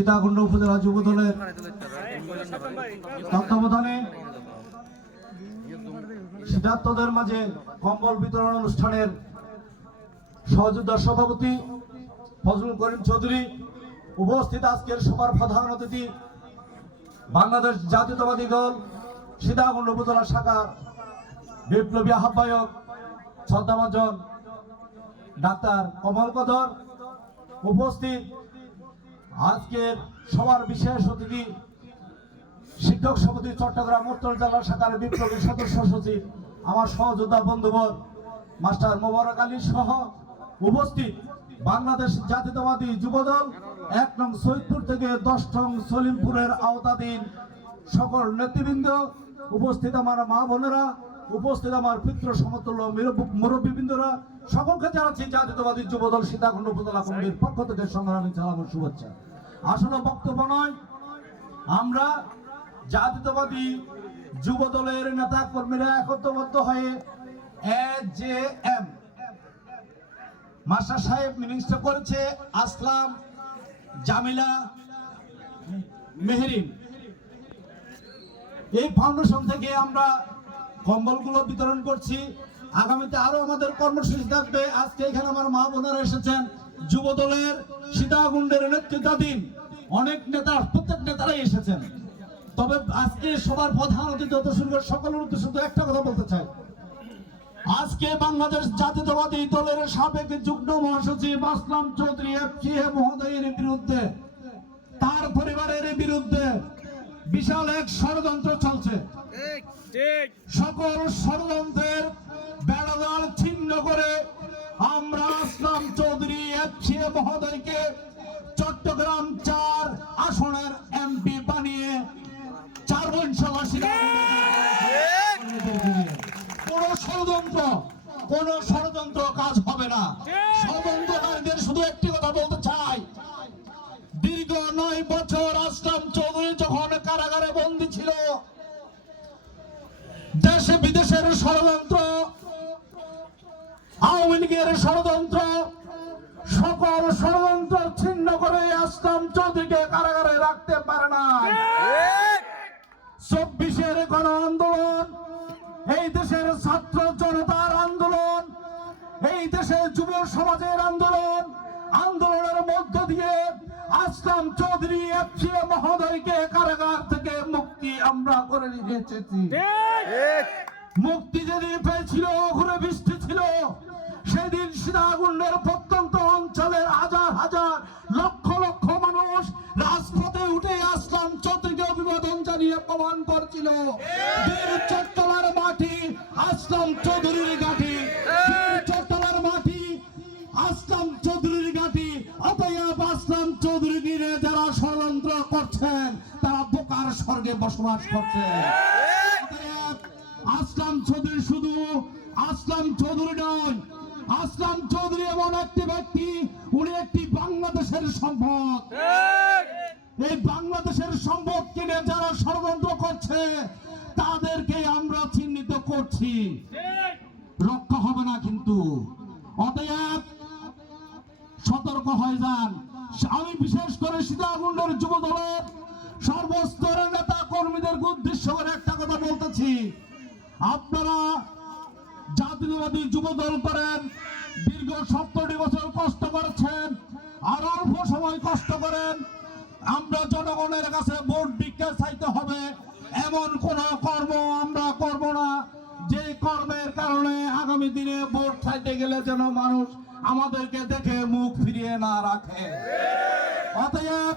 সীতাকুণ্ড উপজেলা যুব দলের তত্ত্বাবধানে শীতার্তদের মাঝে কম্বল বিতরণ অনুষ্ঠানের সহযোদ্ধা সভাপতি ফজলুল করিম চৌধুরী, উপস্থিত আজকের সভার প্রধান অতিথি বাংলাদেশ জাতীয়তাবাদী দল সীতাকুণ্ড উপজেলা শাখার বিপ্লবী আহ্বায়ক শ্রদ্ধাভাজন ডাক্তার কমল কদর, উপস্থিত আজকের সবার বিশেষ অতিথি শিক্ষক সমিতি চট্টগ্রাম উত্তর জেলা শাখার বিপ্লবী সদস্য সচিব আমার সহযোদ্ধা বন্ধুবর মাস্টার মোবারক আলী সহ উপস্থিত বাংলাদেশ জাতীয়তাবাদী যুবদল ১ নং সৈয়দপুর থেকে ১০ নং সলিমপুরের আওতাধীন সকল নেতৃবৃন্দ, উপস্থিত আমার মা বোনেরা, উপস্থিত আমার পিতৃ সমতুল্য মুরব্বীবৃন্দরা, সকলকে জানাচ্ছি জাতীয়তাবাদী যুবদল সীতাকুণ্ড উপজেলা কমিটির পক্ষ থেকে সংগ্রামী সালাম ও শুভেচ্ছা। আসলে বক্তব্য নয়, আমরা জাতীয়তাবাদী যুবদলের নেতা কর্মীরা একত্রবদ্ধ হয়ে এজেএম মাস্টার সাহেব মিনিস্টার করেছে আসলাম জামিলা মেহেরিন, এই ফাউন্ডেশন থেকে আমরা কম্বলগুলো বিতরণ করছি। আগামীতে আরো আমাদের কর্মসূচি থাকবে। আজকে এখানে আমার মা বোনেরা এসেছেন, যুব দলের সীতাকুণ্ডের নেতৃত্বাধীন অনেক নেতা, প্রত্যেক নেতারাই এসেছেন। তবে আজকে সবার প্রধান অতিথি হতে শুরু করে সকলের উদ্দেশ্যে শুধু একটা কথা বলতে চাই। আজকে বাংলাদেশ জাতীয়তাবাদী দলের সাবেক যুগ্ম মহাসচিব আসলাম চৌধুরী এফসিএ মহোদয়ের বিরুদ্ধে, তার পরিবারের বিরুদ্ধে বিশাল এক ষড়যন্ত্র চলছে। সকল ষড়যন্ত্রের বেড়াজাল ছিন্ন করে আমরা আসলাম চৌধুরী এফসিএ মহোদয়কে চট্টগ্রাম ৪ আসনের এমপি বানিয়ে ৪ কোন ষড়যন্ত্র কাজ হবে না। ষড়যন্ত্রকারীদের শুধু একটি কথা বলতে চাই, দীর্ঘ ৯ বছর আসলাম চৌধুরী যখন কারাগারে বন্দী ছিল, দেশে বিদেশের ষড়যন্ত্র, আওয়ামী লীগের ষড়যন্ত্র, সকল ষড়যন্ত্র ছিন্ন করে আসলাম চৌধুরীকে কারাগারে রাখতে পারে না। ২৪-এর গণ আন্দোলন, এই দেশের ছাত্র জনতার আন্দোলন, এই দেশের যুব সমাজের আন্দোলন, আন্দোলনের মধ্য দিয়ে আসলাম চৌধুরী এফসিএ মহোদয়কে কারাগার থেকে মুক্তি আমরা করে নিয়ে এসেছি। মুক্তি যেদিন পেয়েছিল, ঘুরে বৃষ্টি ছিল, সেদিন সীতাকুণ্ডের প্রত্যন্ত অঞ্চলের হাজার হাজার লক্ষ লক্ষ মানুষ রাজপথে উঠে আসলাম চৌধুরীকে অভিবাদন জানিয়ে প্রমাণ করছিল চট্টলার মাটি আসলাম চৌধুরীর ঘাটি, চট্টলার মাটি আসলাম চৌধুরীর ঘাটি। অতএব আসলাম চৌধুরী নিয়ে যারা ষড়যন্ত্র করছেন তারা বোকার স্বর্গে বসবাস করছেন। আসলাম চৌধুরী শুধু আসলাম চৌধুরী নয়, আসলাম চৌধুরী এমন একটি ব্যক্তি, উনি একটি বাংলাদেশের সম্পদ। এই বাংলাদেশের সম্পদ কিনে যারা ষড়যন্ত্র করছে তাদেরকে আমরা চিহ্নিত করছি, রক্ষা হবে না কিন্তু। অতএব সতর্ক হয়ে যান। আমি বিশেষ করে সীতাকুণ্ডের যুব দলের সর্বস্তরের নেতা কর্মীদের উদ্দেশ্য করে একটা কথা বলতেছি, আপনারা জাতীয়তাবাদী যুব দল করেন, দীর্ঘ ৭০ বছর কষ্ট করেছেন, আর অল্প সময় কষ্ট করেন। আমরা জনগণের কাছে ভোট ভিক্ষা চাইতে হবে এমন কোন কর্ম আমরা করব না, যে কর্মের কারণে আগামী দিনে ভোট চাইতে গেলে যেন মানুষ আমাদেরকে দেখে মুখ ফিরিয়ে না রাখে। অতএব